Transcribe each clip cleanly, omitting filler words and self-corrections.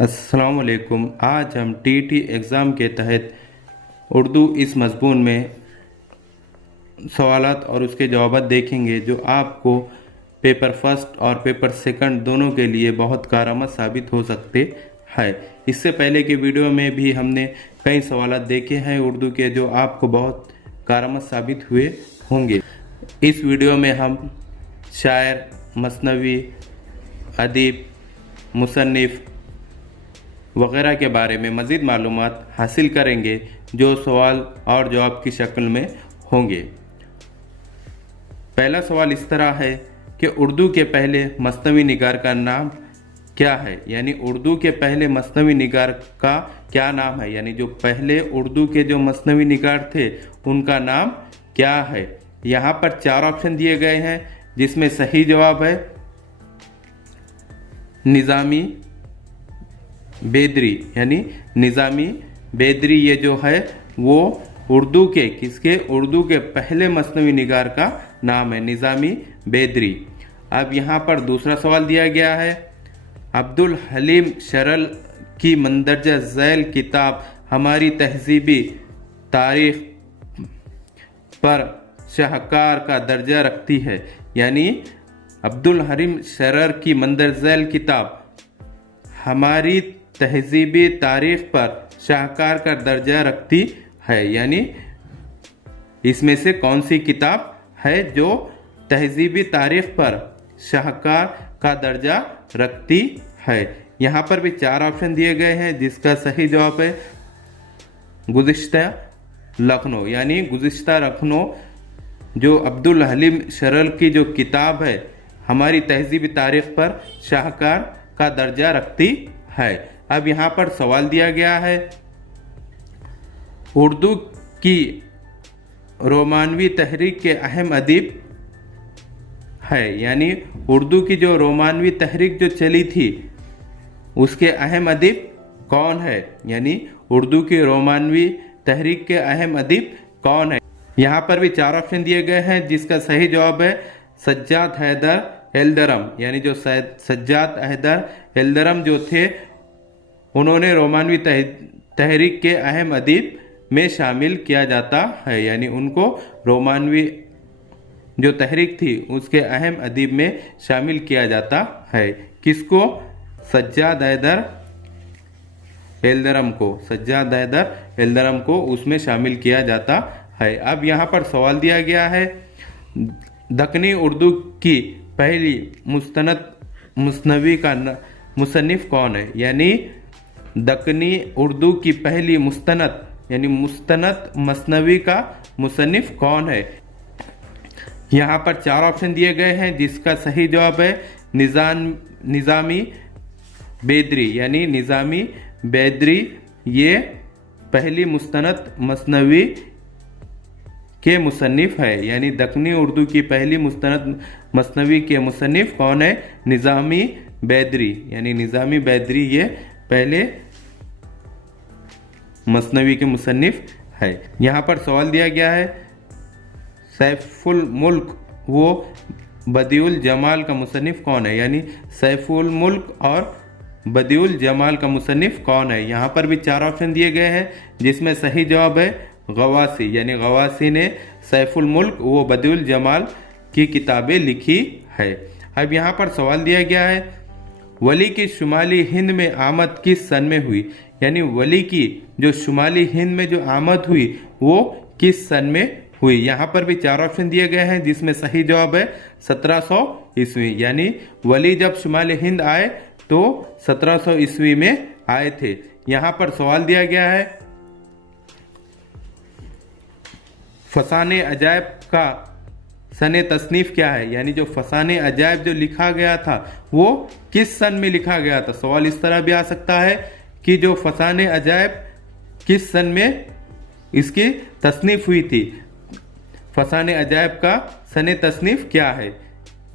अस्सलाम वालेकुम। आज हम टीटी एग्ज़ाम के तहत उर्दू इस मज़मून में सवालात और उसके जवाब देखेंगे जो आपको पेपर फर्स्ट और पेपर सेकंड दोनों के लिए बहुत कारआमद साबित हो सकते हैं। इससे पहले के वीडियो में भी हमने कई सवालात देखे हैं उर्दू के जो आपको बहुत कारआमद साबित हुए होंगे। इस वीडियो में हम शायर, मसनवी, अदीब, मुसन्निफ़ वगैरह के बारे में मज़ीद मालूमात हासिल करेंगे जो सवाल और जवाब की शक्ल में होंगे। पहला सवाल इस तरह है कि उर्दू के पहले मसनवी निगार का नाम क्या है, यानी उर्दू के पहले मसनवी निगार का क्या नाम है, यानी जो पहले उर्दू के जो मसनवी निगार थे उनका नाम क्या है। यहाँ पर 4 ऑप्शन दिए गए हैं जिसमें सही जवाब है निज़ामी बेदरी, यानी निज़ामी बेदरी ये जो है वो उर्दू के उर्दू के पहले मसनवी निगार का नाम है, निज़ामी बेदरी। अब यहाँ पर दूसरा सवाल दिया गया है अब्दुल हलीम शरल की मंदरजा झैल किताब हमारी तहजीबी तारीख पर शाहकार का दर्जा रखती है, यानी अब्दुल हलीम शरर की मंदरजा झैल किताब हमारी तहजीबी तारीख पर शाहकार का दर्जा रखती है, यानी इसमें से कौन सी किताब है जो तहजीबी तारीख पर शाहकार का दर्जा रखती है। यहाँ पर भी 4 ऑप्शन दिए गए हैं जिसका सही जवाब है गुज़िश्ता लखनऊ, यानी गुज़िश्ता लखनऊ जो अब्दुल हलीम शरल की जो किताब है हमारी तहजीबी तारीख पर शाहकार का दर्जा रखती है। अब यहाँ पर सवाल दिया गया है उर्दू की रोमानवी तहरीक के अहम अदीब है, यानी उर्दू की जो रोमानवी तहरीक जो चली थी उसके अहम अदीब कौन है, यानी उर्दू की रोमानवी तहरीक के अहम अदीब कौन है। यहाँ पर भी 4 ऑप्शन दिए गए हैं जिसका सही जवाब है सज्जाद हैदर एल्दरम, यानी जो सज्जाद हैदर एल्दरम जो थे उन्होंने रोमानवी तहरीक के अहम अदीब में शामिल किया जाता है, यानी उनको रोमानवी जो तहरीक थी उसके अहम अदीब में शामिल किया जाता है। किसको? सज्जाद हैदर एल्दरम को, सज्जाद हैदर एल्दरम को उसमें शामिल किया जाता है। अब यहाँ पर सवाल दिया गया है दक्कनी उर्दू की पहली मुस्तनद मुसनवी का मुसन्निफ कौन है, यानी दक्कनी उर्दू की पहली मुस्तनद यानी मुस्तनद मसनवी का मुसन्निफ कौन है। यहाँ पर 4 ऑप्शन दिए गए हैं जिसका सही जवाब है निज़ामी बेदरी, यानी निज़ामी बेदरी ये पहली मुस्तनद मसनवी के मुसन्निफ है, यानी दक्कनी उर्दू की पहली मुस्तनद मसनवी के मुसन्निफ कौन है? निज़ामी बेदरी, यानी निज़ामी बेदरी ये पहले मसनवी के मुसन्निफ है। यहाँ पर सवाल दिया गया है सैफुल मुल्क वो बदिउल जमाल का मुसन्निफ कौन है, यानी सैफुल मुल्क और बदिउल जमाल का मुसन्निफ कौन है। यहाँ पर भी 4 ऑप्शन दिए गए हैं जिसमें सही जवाब है गवासी, यानी गवासी ने सैफुल मुल्क वो बदिउल जमाल की किताबें लिखी है। अब यहाँ पर सवाल दिया गया है वली की शुमाली हिंद में आमद किस सन में हुई, यानी वली की जो शुमाली हिंद में जो आमद हुई वो किस सन में हुई। यहाँ पर भी 4 ऑप्शन दिए गए हैं जिसमें सही जवाब है 1700 ईस्वी, यानी वली जब शुमाली हिंद आए तो 1700 ईस्वी में आए थे। यहाँ पर सवाल दिया गया है फसाने अजायब का सने तसनीफ क्या है, यानी जो फसाने अजायब जो लिखा गया था वो किस सन में लिखा गया था। सवाल इस तरह भी आ सकता है कि जो फसाने अजायब किस सन में इसकी तसनीफ हुई थी, फसाने अजायब का सने तसनीफ क्या है।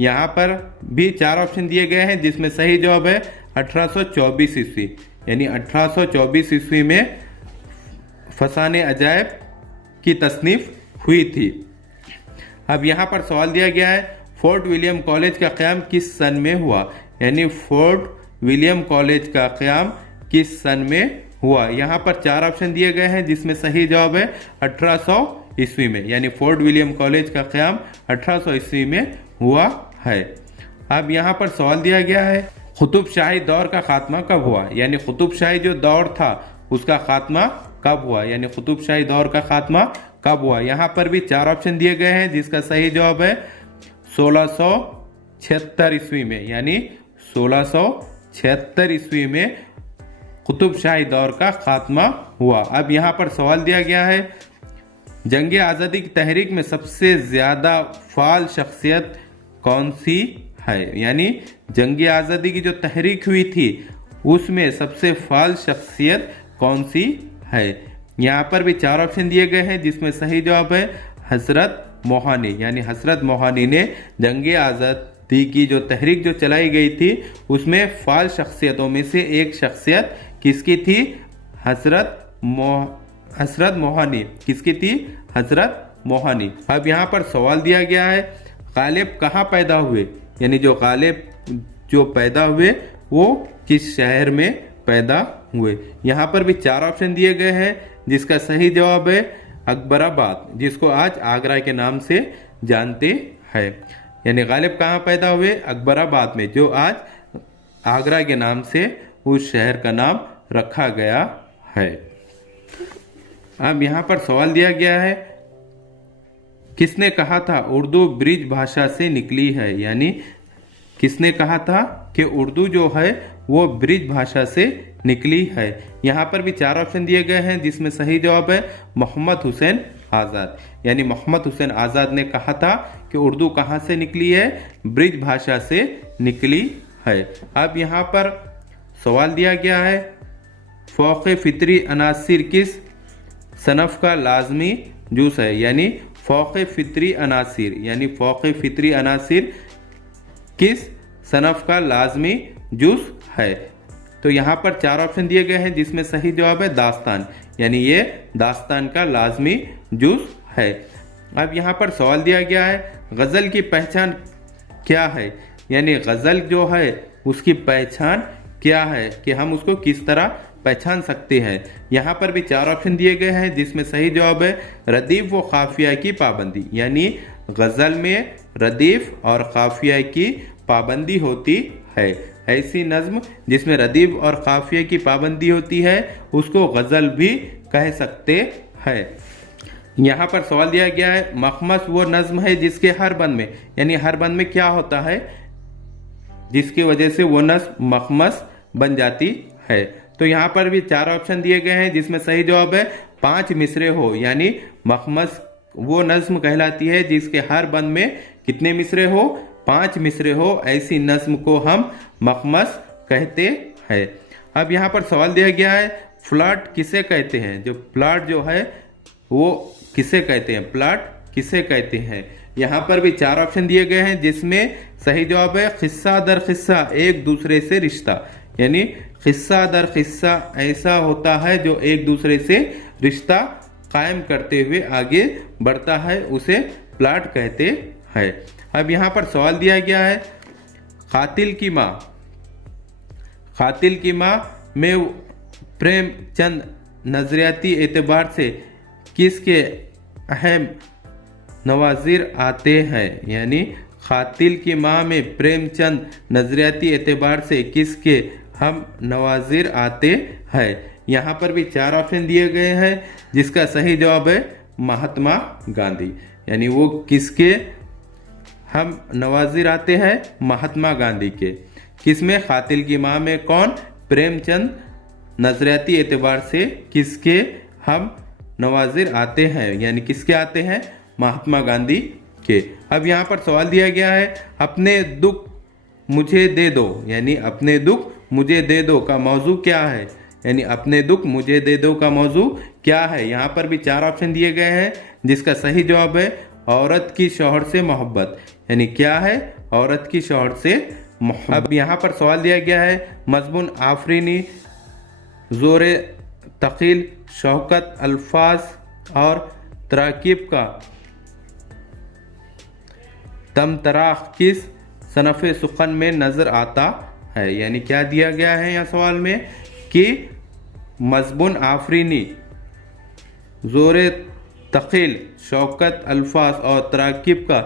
यहाँ पर भी 4 ऑप्शन दिए गए हैं जिसमें सही जवाब है 1824 ईस्वी, यानी 1824 ईस्वी में फसाने अजायब की तसनीफ हुई थी। अब यहाँ पर सवाल दिया गया है फोर्ट विलियम कॉलेज का क़याम किस सन में हुआ, यानी फोर्ट विलियम कॉलेज का क़याम किस सन में हुआ। यहाँ पर 4 ऑप्शन दिए गए हैं जिसमें सही जवाब है 1800 ईस्वी में, यानी फोर्ट विलियम कॉलेज का क़याम 1800 ईस्वी में हुआ है। अब यहाँ पर सवाल दिया गया है कुतुब शाही दौर का खात्मा कब हुआ, यानी कुतुब शाही जो दौर था उसका खात्मा कब हुआ, यानी कुतुब शाही दौर का खात्मा कब हुआ। यहाँ पर भी 4 ऑप्शन दिए गए हैं जिसका सही जवाब है 1676 ईस्वी में, यानी 1676 ईस्वी में कुतुब शाही दौर का खात्मा हुआ। अब यहाँ पर सवाल दिया गया है जंग आज़ादी की तहरीक में सबसे ज्यादा फाल शख्सियत कौन सी है, यानी जंग आज़ादी की जो तहरीक हुई थी उसमें सबसे फाल शख्सियत कौन सी है। यहाँ पर भी 4 ऑप्शन दिए गए हैं जिसमें सही जवाब है हजरत मोहानी, यानी हजरत मोहानी ने जंग आज़ादी की जो तहरीक जो चलाई गई थी उसमें फाल शख्सियतों में से एक शख्सियत किसकी थी, हजरत मोहानी। किसकी थी, हजरत मोहानी। अब यहाँ पर सवाल दिया गया है गालिब कहाँ पैदा हुए, यानी जो गालिब जो पैदा हुए वो किस शहर में पैदा हुए। यहाँ पर भी 4 ऑप्शन दिए गए हैं जिसका सही जवाब है अकबराबाद, जिसको आज आगरा के नाम से जानते हैं। यानी गालिब कहाँ पैदा हुए, अकबराबाद में, जो आज आगरा के नाम से उस शहर का नाम रखा गया है। अब यहाँ पर सवाल दिया गया है किसने कहा था उर्दू ब्रिज भाषा से निकली है, यानी किसने कहा था कि उर्दू जो है वो ब्रिज भाषा से निकली है। यहाँ पर भी 4 ऑप्शन दिए गए हैं जिसमें सही जवाब है मोहम्मद हुसैन आज़ाद, यानी मोहम्मद हुसैन आज़ाद ने कहा था कि उर्दू कहाँ से निकली है, ब्रिज भाषा से निकली है। अब यहाँ पर सवाल दिया गया है फ़ौक़ फितरी अनासिर किस सनफ़ का लाजमी जुज़ है, यानी फ़ौक़ फितरी अनासिर, यानी फ़ौक़ फितरी अनासिर किस सनफ़ का लाजमी जुज़ है। तो यहाँ पर 4 ऑप्शन दिए गए हैं जिसमें सही जवाब है दास्तान, यानी ये दास्तान का लाजमी जुज़ है। अब यहाँ पर सवाल दिया गया है गज़ल की पहचान क्या है, यानी गज़ल जो है उसकी पहचान क्या है कि हम उसको किस तरह पहचान सकते हैं। यहाँ पर भी 4 ऑप्शन दिए गए हैं जिसमें सही जवाब है रदीफ व काफिया की पाबंदी, यानी गज़ल में रदीफ और काफिया की पाबंदी होती है। ऐसी नज्म जिसमें रदीफ और काफिया की पाबंदी होती है उसको गज़ल भी कह सकते हैं। यहाँ पर सवाल दिया गया है मखमस वो नज्म है जिसके हर बंद में, यानी हर बंद में क्या होता है जिसकी वजह से वो नज्म मखमस बन जाती है। तो यहाँ पर भी 4 ऑप्शन दिए गए हैं जिसमें सही जवाब है 5 मिसरे हो, यानी मखमस वो नज्म कहलाती है जिसके हर बंद में कितने मिसरे हो, 5 मिसरे हो। ऐसी नज्म को हम मखमस कहते हैं। अब यहाँ पर सवाल दिया गया है प्लॉट किसे कहते हैं, जो प्लॉट जो है वो किसे कहते हैं, प्लॉट किसे कहते हैं। यहाँ पर भी 4 ऑप्शन दिए गए हैं जिसमें सही जवाब है किस्सा दर किस्सा, एक दूसरे से रिश्ता, यानी किस्सा दर किस्सा ऐसा होता है जो एक दूसरे से रिश्ता कायम करते हुए आगे बढ़ता है, उसे प्लॉट कहते हैं। अब यहाँ पर सवाल दिया गया है कातिल की माँ, कातिल की माँ में प्रेमचंद नजरियाती एतबार से किसके अहम नवाजिर आते हैं, यानी कातिल की माँ में प्रेमचंद नजरियाती एतबार से किसके हम नवाजिर आते हैं। यहाँ पर भी 4 ऑप्शन दिए गए हैं जिसका सही जवाब है महात्मा गांधी, यानी वो किसके हम नवाजिर आते हैं, महात्मा गांधी के। किसमें, कातिल की माँ में कौन, प्रेमचंद नजरियाती एतबार से किसके हम नवाजिर आते हैं, यानी किसके आते हैं, महात्मा गांधी के। अब यहाँ पर सवाल दिया गया है अपने दुख मुझे दे दो, यानी अपने दुख मुझे दे दो का मौजू क्या है, यानी अपने दुख मुझे दे दो का मौजू क्या है। यहाँ पर भी 4 ऑप्शन दिए गए हैं जिसका सही जवाब है औरत की शौहर से मोहब्बत, यानी क्या है, औरत की शौहर से मोहब्बत। अब यहाँ पर सवाल दिया गया है मजमून आफरीनी, जोर तकील, शौकत, अल्फाज और तराकीब का तमतराख किस सनफ़े सुखन में नजर आता है, यानी क्या दिया गया है यहाँ सवाल में कि मज़बून आफरीनी, ज़ोर तख़ील, शौकत अल्फाज और तराकीब का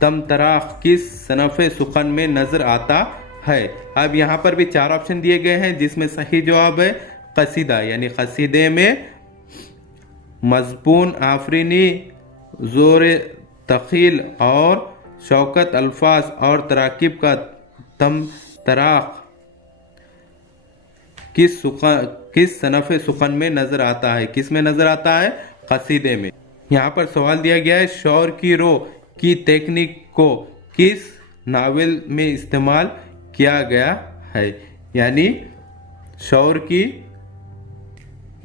तमतराख किस सनफ़ सुखन में नज़र आता है। अब यहाँ पर भी 4 ऑप्शन दिए गए हैं जिसमें सही जवाब है कसीदा, यानी कसीदे में मज़बून आफरीनी, ज़ोर तख़ील और शौकत अल्फाज और तराकीब का तमतराख किस सनफ़ सुखन में नज़र आता है। किस में नज़र आता है? कसीदे में। यहाँ पर सवाल दिया गया है शौर की रो की तकनीक को किस नावल में इस्तेमाल किया गया है, यानी शौर की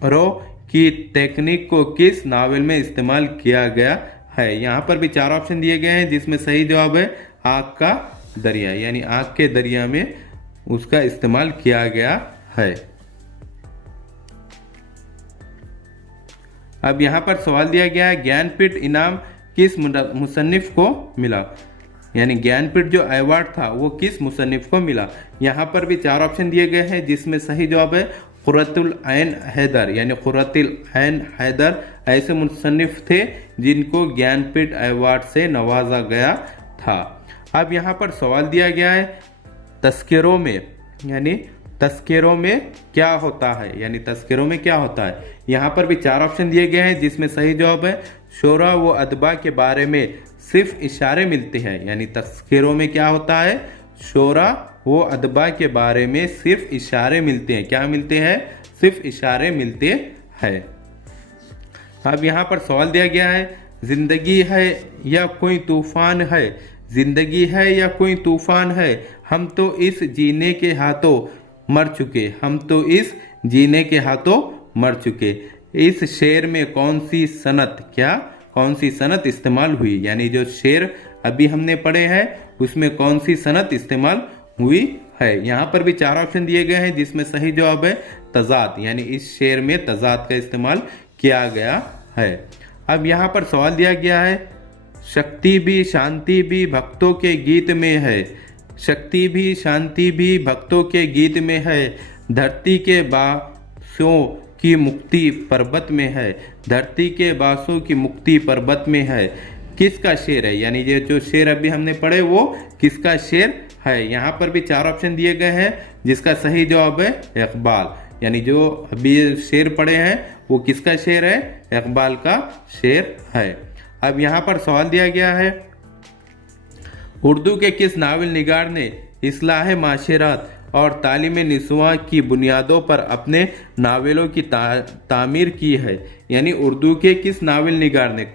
रो की तकनीक को किस नावल में इस्तेमाल किया गया है। यहाँ पर भी 4 ऑप्शन दिए गए हैं जिसमें सही जवाब है आग का दरिया, यानी आग के दरिया में उसका इस्तेमाल किया गया है। अब यहाँ पर सवाल दिया गया है ज्ञानपीठ इनाम किस मुसन्निफ को मिला, यानी ज्ञानपीठ जो अवार्ड था वो किस मुसन्निफ को मिला। यहाँ पर भी 4 ऑप्शन दिए गए हैं जिसमें सही जवाब है क़ुर्रतुल ऐन हैदर, यानी क़ुर्रतुल ऐन हैदर ऐसे मुसन्निफ थे जिनको ज्ञानपीठ अवार्ड से नवाजा गया था। अब यहाँ पर सवाल दिया गया है तस्करों में, यानी तस्करों में क्या होता है, यानी तस्करों में क्या होता है। यहाँ पर भी 4 ऑप्शन दिए गए हैं जिसमें सही जवाब है शोरा व अदबा के बारे में सिर्फ इशारे मिलते हैं, यानी तस्करों में क्या होता है, शोरा वो अदबा के बारे में सिर्फ इशारे मिलते हैं। क्या मिलते हैं? सिर्फ इशारे मिलते हैं। अब यहाँ पर सवाल दिया गया है जिंदगी है या कोई तूफान है, जिंदगी है या कोई तूफान है, हम तो इस जीने के हाथों मर चुके, हम तो इस जीने के हाथों मर चुके। इस शेर में कौन सी सनत इस्तेमाल हुई, यानी जो शेर अभी हमने पढ़े हैं उसमें कौन सी सनत इस्तेमाल हुई है। यहाँ पर भी 4 ऑप्शन दिए गए हैं जिसमें सही जवाब है तजाद, यानी इस शेर में तजाद का इस्तेमाल किया गया है। अब यहाँ पर सवाल दिया गया है शक्ति भी शांति भी भक्तों के गीत में है, शक्ति भी शांति भी भक्तों के गीत में है, धरती के बासों की मुक्ति पर्वत में है, धरती के बासों की मुक्ति पर्वत में है। किसका शेर है, यानी ये जो शेर अभी हमने पढ़े वो किसका शेर है। यहाँ पर भी 4 ऑप्शन दिए गए हैं जिसका सही जवाब है इकबाल, यानी जो अभी शेर पढ़े हैं वो किसका शेर है, इकबाल का शेर है। अब यहाँ पर सवाल दिया गया है उर्दू के किस नावल निगार ने इस्लाह माशरात और तालीम निस्वां की बुनियादों पर अपने नावलों की तामीर की है, यानी उर्दू के किस नावल निगार ने,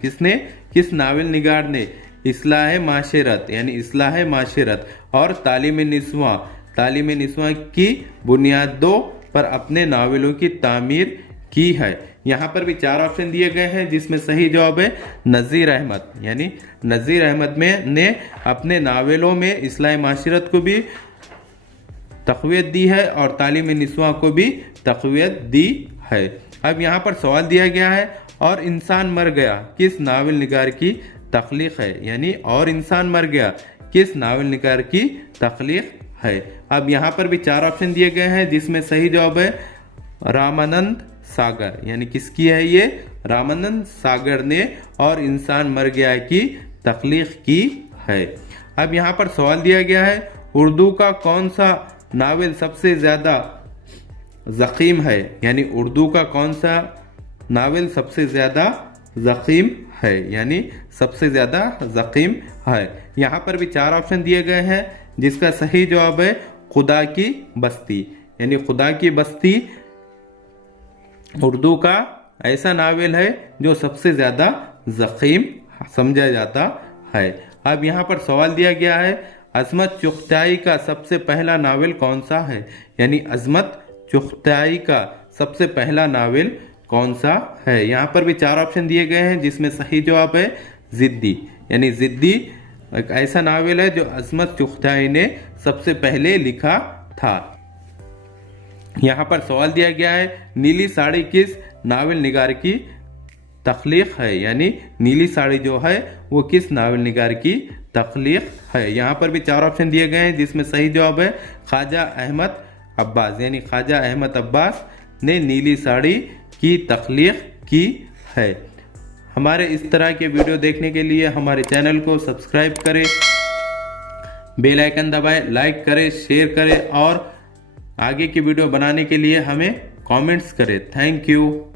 किस नावल निगार ने इस्लाह माशरत, यानी इस्लाह माशरत और तालीम निस्वां की बुनियादों पर अपने नावलों की तामीर की है। यहाँ पर भी 4 ऑप्शन दिए गए हैं जिसमें सही जवाब है नज़ीर अहमद, यानी नज़ीर अहमद ने अपने नावलों में इस्लाह माशरत को भी तक़वियत दी है और तालीम निस्वां को भी तक़वियत दी है। अब यहाँ पर सवाल दिया गया है और इंसान मर गया किस नावल निगार की तख्लीक है, यानी और इंसान मर गया किस नावल निगार की तख्लीक है। अब यहाँ पर भी 4 ऑप्शन दिए गए हैं जिसमें सही जवाब है रामानंद सागर, यानी किसकी है ये, रामानंद सागर ने और इंसान मर गया की तख्लीक की है। अब यहाँ पर सवाल दिया गया है उर्दू का कौन सा नावल सबसे ज़्यादा ज़ख़ीम है, यानी उर्दू का कौन सा नावल सबसे ज़्यादा ज़ख़ीम है, यानी सबसे ज़्यादा ज़ख़ीम है। यहाँ पर भी 4 ऑप्शन दिए गए हैं जिसका सही जवाब है खुदा की बस्ती, यानी खुदा की बस्ती उर्दू का ऐसा नावल है जो सबसे ज़्यादा ज़ख़ीम समझा जाता है। अब यहाँ पर सवाल दिया गया है अज़मत चुग़ताई का सबसे पहला नावल कौन सा है, यानी अज़मत चुग़ताई का सबसे पहला नावल कौन सा है। यहाँ पर भी 4 ऑप्शन दिए गए हैं जिसमें सही जवाब है ज़िद्दी, यानी ज़िद्दी एक ऐसा नावल है जो अज़मत चुग़ताई ने सबसे पहले लिखा था। यहाँ पर सवाल दिया गया है नीली साड़ी किस नावल निगार की तख्लीक है, यानी नीली साड़ी जो है वो किस नावल निगार की तख्लीक है। यहाँ पर भी 4 ऑप्शन दिए गए हैं जिसमें सही जवाब है ख्वाजा अहमद अब्बास, यानी ख्वाजा अहमद अब्बास ने नीली साड़ी की तख्लीक की है। हमारे इस तरह के वीडियो देखने के लिए हमारे चैनल को सब्सक्राइब करें, बेल आइकन दबाएं, लाइक करें, शेयर करें और आगे की वीडियो बनाने के लिए हमें कमेंट्स करें। Thank you.